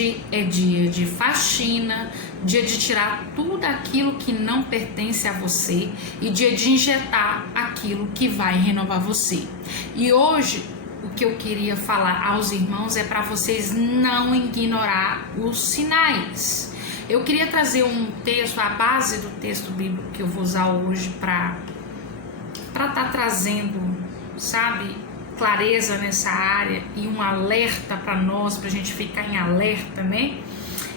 Hoje é dia de faxina, dia de tirar tudo aquilo que não pertence a você e dia de injetar aquilo que vai renovar você. E hoje o que eu queria falar aos irmãos é para vocês não ignorar os sinais. Eu queria trazer um texto, a base do texto bíblico que eu vou usar hoje para estar trazendo, sabe, clareza nessa área e um alerta para nós, para a gente ficar em alerta, né?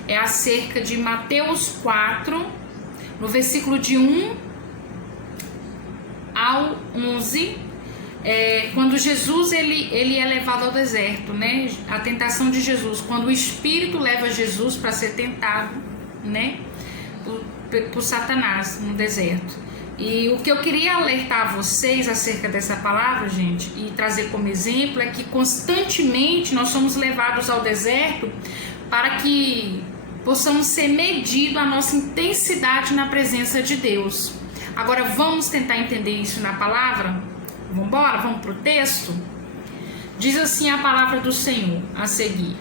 É acerca de Mateus 4, no versículo de 1 ao 11, quando Jesus ele é levado ao deserto, né? A tentação de Jesus, quando o Espírito leva Jesus para ser tentado, né? Por Satanás no deserto. E o que eu queria alertar vocês acerca dessa palavra, gente, e trazer como exemplo, é que constantemente nós somos levados ao deserto para que possamos ser medidos a nossa intensidade na presença de Deus. Agora vamos tentar entender isso na palavra? Vamos embora? Vamos para o texto? Diz assim a palavra do Senhor a seguir.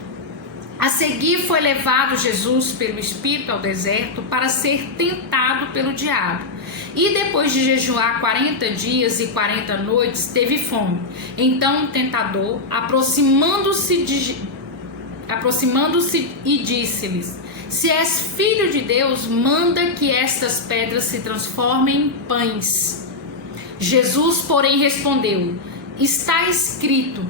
A seguir foi levado Jesus pelo Espírito ao deserto para ser tentado pelo diabo. E depois de jejuar 40 dias e 40 noites, teve fome. Então o tentador, aproximando-se e disse-lhes: se és filho de Deus, manda que estas pedras se transformem em pães. Jesus, porém, respondeu: está escrito,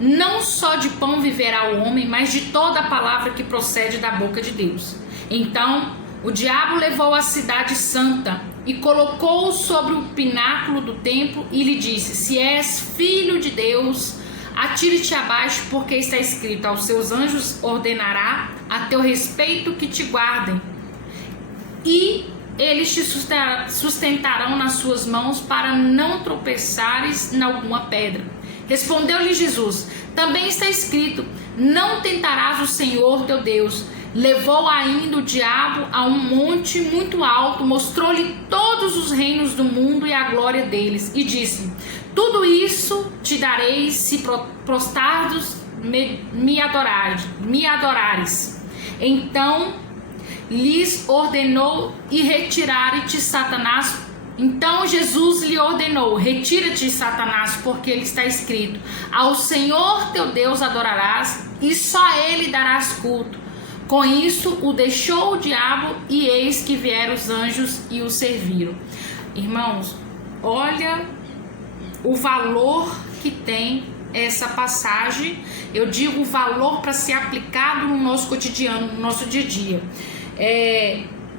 não só de pão viverá o homem, mas de toda a palavra que procede da boca de Deus. Então o diabo levou a cidade santa e colocou-o sobre o pináculo do templo e lhe disse: se és filho de Deus, atire-te abaixo, porque está escrito, aos seus anjos ordenará a teu respeito que te guardem, e eles te sustentarão nas suas mãos para não tropeçares em alguma pedra. Respondeu-lhe Jesus: também está escrito, não tentarás o Senhor teu Deus. Levou ainda o diabo a um monte muito alto, mostrou-lhe todos os reinos do mundo e a glória deles, e disse: tudo isso te dareis se prostrados me adorares. Então lhes ordenou e retire-te Satanás. Então Jesus lhe ordenou: retira-te Satanás, porque ele está escrito, ao Senhor teu Deus adorarás e só a ele darás culto. Com isso o deixou o diabo, e eis que vieram os anjos e o serviram. Irmãos, olha o valor que tem essa passagem. Eu digo o valor para ser aplicado no nosso cotidiano, no nosso dia a dia.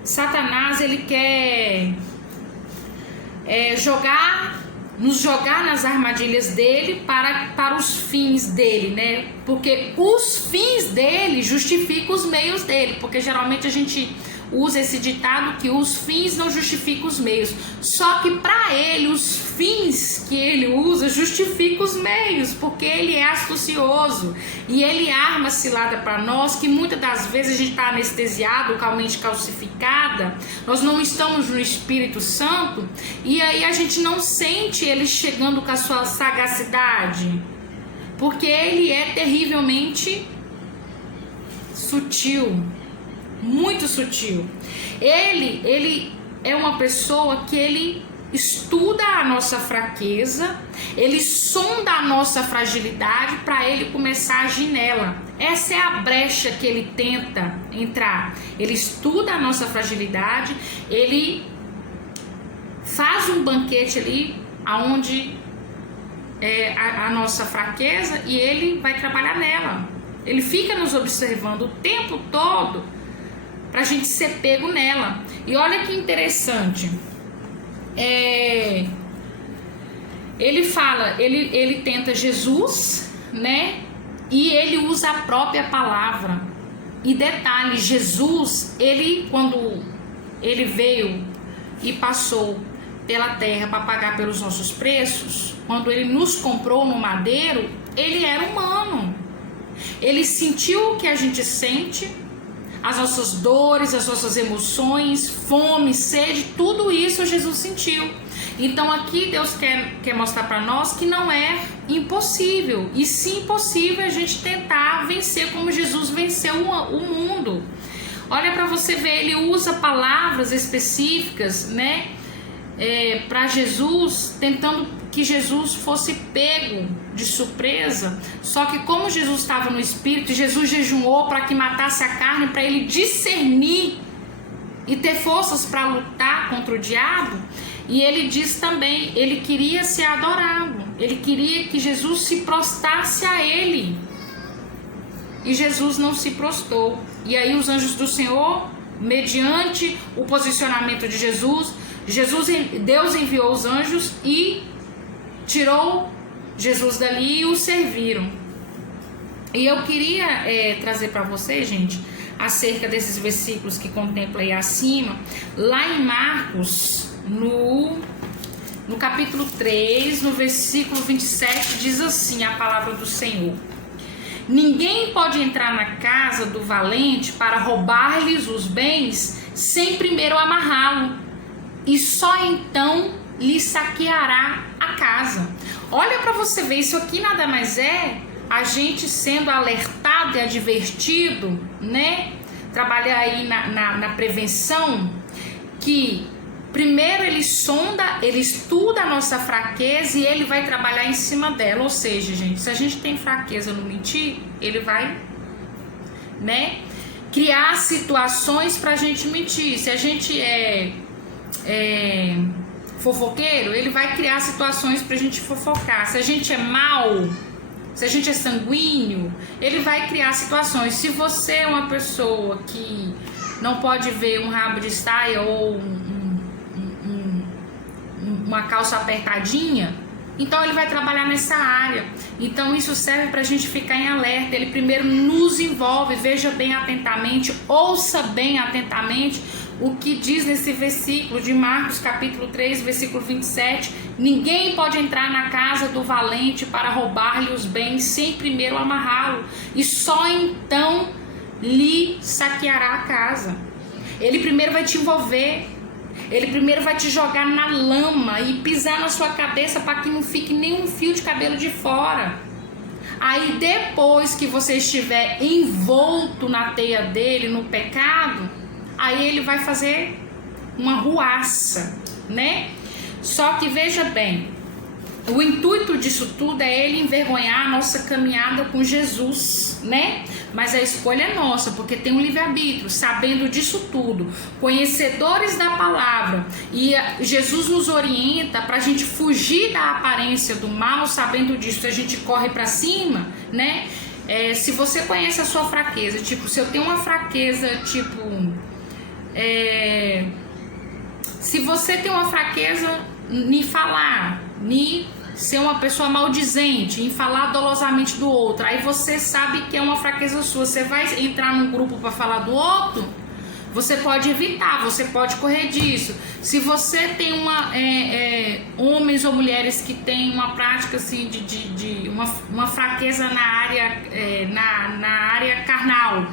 Satanás, ele quer nos jogar nas armadilhas dele para os fins dele, né? Porque os fins dele justificam os meios dele, porque geralmente a gente usa esse ditado que os fins não justificam os meios. Só que para ele, os fins que ele usa justificam os meios, porque ele é astucioso e ele arma cilada para nós, que muitas das vezes a gente está anestesiado, com a mente calcificada, nós não estamos no Espírito Santo, e aí a gente não sente ele chegando com a sua sagacidade, porque ele é terrivelmente sutil, muito sutil. Ele é uma pessoa que ele estuda a nossa fraqueza, ele sonda a nossa fragilidade para ele começar a agir nela. Essa é a brecha que ele tenta entrar. Ele estuda a nossa fragilidade, ele faz um banquete ali aonde é a nossa fraqueza, e ele vai trabalhar nela. Ele fica nos observando o tempo todo para a gente ser pego nela. E olha que interessante, ele fala, ele tenta Jesus, né? E ele usa a própria palavra. E detalhe, Jesus, quando ele veio e passou pela terra para pagar pelos nossos preços, quando ele nos comprou no madeiro, ele era humano. Ele sentiu o que a gente sente, as nossas dores, as nossas emoções, fome, sede, tudo isso Jesus sentiu. Então aqui Deus quer mostrar para nós que não é impossível, e sim possível a gente tentar vencer como Jesus venceu o mundo. Olha para você ver, ele usa palavras específicas, né, para Jesus, tentando que Jesus fosse pego de surpresa. Só que como Jesus estava no Espírito, Jesus jejuou para que matasse a carne, para ele discernir e ter forças para lutar contra o diabo. E ele diz também, ele queria ser adorado, ele queria que Jesus se prostrasse a ele, e Jesus não se prostrou. E aí os anjos do Senhor, mediante o posicionamento de Jesus, Deus enviou os anjos e tirou Jesus dali e o serviram. E eu queria trazer para vocês, gente, acerca desses versículos que contempla aí acima, lá em Marcos, no capítulo 3, no versículo 27, diz assim a palavra do Senhor: ninguém pode entrar na casa do valente para roubar-lhes os bens sem primeiro amarrá-lo, e só então lhe saqueará a casa. Olha para você ver, isso aqui nada mais é a gente sendo alertado e advertido, né? Trabalhar aí na prevenção, que primeiro ele sonda, ele estuda a nossa fraqueza e ele vai trabalhar em cima dela. Ou seja, gente, se a gente tem fraqueza no mentir, ele vai, né, criar situações pra gente mentir. Se a gente é fofoqueiro, ele vai criar situações pra gente fofocar. Se a gente é mau, se a gente é sanguíneo, ele vai criar situações. Se você é uma pessoa que não pode ver um rabo de saia ou uma calça apertadinha, então ele vai trabalhar nessa área. Então isso serve para a gente ficar em alerta. Ele primeiro nos envolve. Veja bem atentamente, ouça bem atentamente o que diz nesse versículo de Marcos capítulo 3, versículo 27. Ninguém pode entrar na casa do valente para roubar-lhe os bens sem primeiro amarrá-lo, e só então lhe saqueará a casa. Ele primeiro vai te envolver, ele primeiro vai te jogar na lama e pisar na sua cabeça para que não fique nenhum fio de cabelo de fora. Aí depois que você estiver envolto na teia dele, no pecado, aí ele vai fazer uma ruaça, né? Só que veja bem, o intuito disso tudo é ele envergonhar a nossa caminhada com Jesus, né? Mas a escolha é nossa, porque tem um livre-arbítrio. Sabendo disso tudo, conhecedores da palavra, e Jesus nos orienta para a gente fugir da aparência do mal. Sabendo disso, a gente corre para cima, né? Se você conhece a sua fraqueza, tipo, se eu tenho uma fraqueza, tipo, se você tem uma fraqueza em falar, em ser uma pessoa maldizente, em falar dolosamente do outro, aí você sabe que é uma fraqueza sua, você vai entrar num grupo para falar do outro, você pode evitar, você pode correr disso. Se você tem homens ou mulheres que têm uma prática assim de uma fraqueza na área carnal,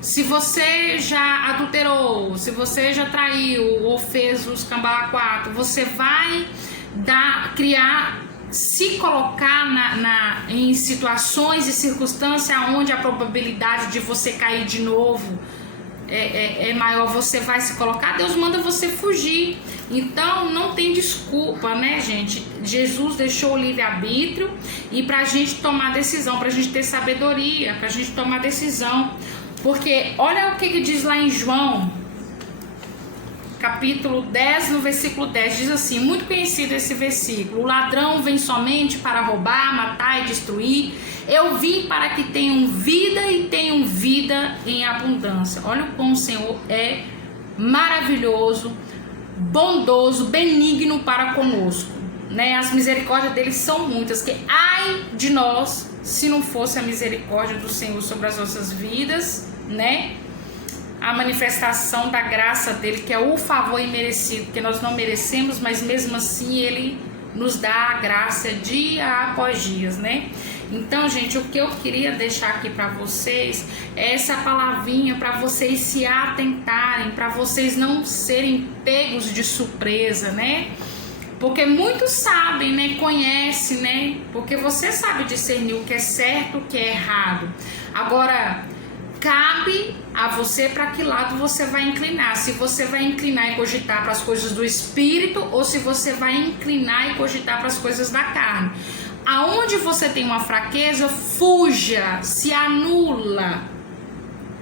se você já adulterou, se você já traiu ou fez os cambau 4, você vai se colocar em situações e circunstâncias onde a probabilidade de você cair de novo é maior. Você vai se colocar, Deus manda você fugir. Então não tem desculpa, né, gente? Jesus deixou o livre-arbítrio, e pra gente tomar decisão, pra gente ter sabedoria, pra gente tomar decisão. Porque olha o que diz lá em João, capítulo 10, no versículo 10, diz assim, muito conhecido esse versículo: o ladrão vem somente para roubar, matar e destruir. Eu vim para que tenham vida e tenham vida em abundância. Olha o quão o Senhor é maravilhoso, bondoso, benigno para conosco, né? As misericórdias dele são muitas, que ai de nós se não fosse a misericórdia do Senhor sobre as nossas vidas, né? A manifestação da graça dele, que é o favor imerecido, que nós não merecemos, mas mesmo assim ele nos dá a graça dia após dias, né? Então, gente, o que eu queria deixar aqui para vocês é essa palavrinha para vocês se atentarem, para vocês não serem pegos de surpresa, né? Porque muitos sabem, né? Conhecem, né? Porque você sabe discernir o que é certo, o que é errado. Agora, cabe a você para que lado você vai inclinar. Se você vai inclinar e cogitar para as coisas do Espírito ou se você vai inclinar e cogitar para as coisas da carne. Aonde você tem uma fraqueza, fuja, se anula.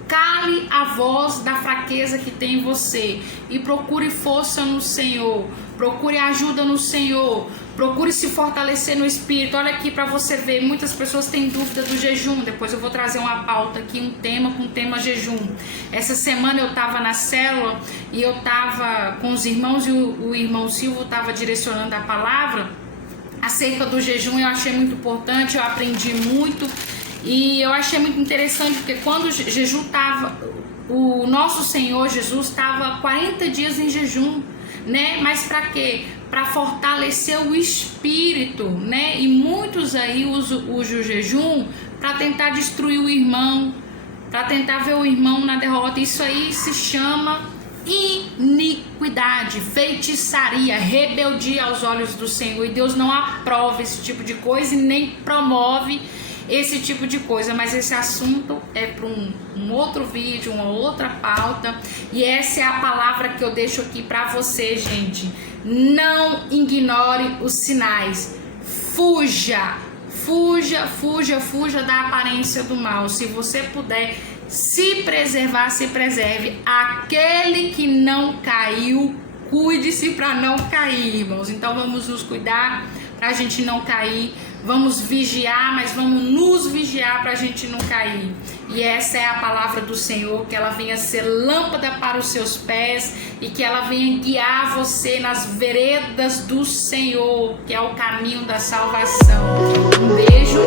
Cale a voz da fraqueza que tem em você e procure força no Senhor, procure ajuda no Senhor, procure se fortalecer no Espírito. Olha aqui para você ver, muitas pessoas têm dúvida do jejum. Depois eu vou trazer uma pauta aqui, um tema com o tema jejum. Essa semana eu estava na célula e eu estava com os irmãos e o irmão Silvio estava direcionando a palavra acerca do jejum. Eu achei muito importante, eu aprendi muito. E eu achei muito interessante, porque quando o jejum estava, o nosso Senhor Jesus estava 40 dias em jejum, né? Mas para quê? Para fortalecer o espírito, né? E muitos aí usam o jejum para tentar destruir o irmão, para tentar ver o irmão na derrota. Isso aí se chama iniquidade, feitiçaria, rebeldia aos olhos do Senhor. E Deus não aprova esse tipo de coisa e nem promove esse tipo de coisa, mas esse assunto é para um outro vídeo, uma outra pauta, e essa é a palavra que eu deixo aqui para você, gente. Não ignore os sinais, fuja da aparência do mal. Se você puder se preservar, se preserve. Aquele que não caiu, cuide-se para não cair, irmãos. Então vamos nos cuidar para a gente não cair. Vamos vigiar, mas vamos nos vigiar para a gente não cair. E essa é a palavra do Senhor, que ela venha ser lâmpada para os seus pés e que ela venha guiar você nas veredas do Senhor, que é o caminho da salvação. Um beijo.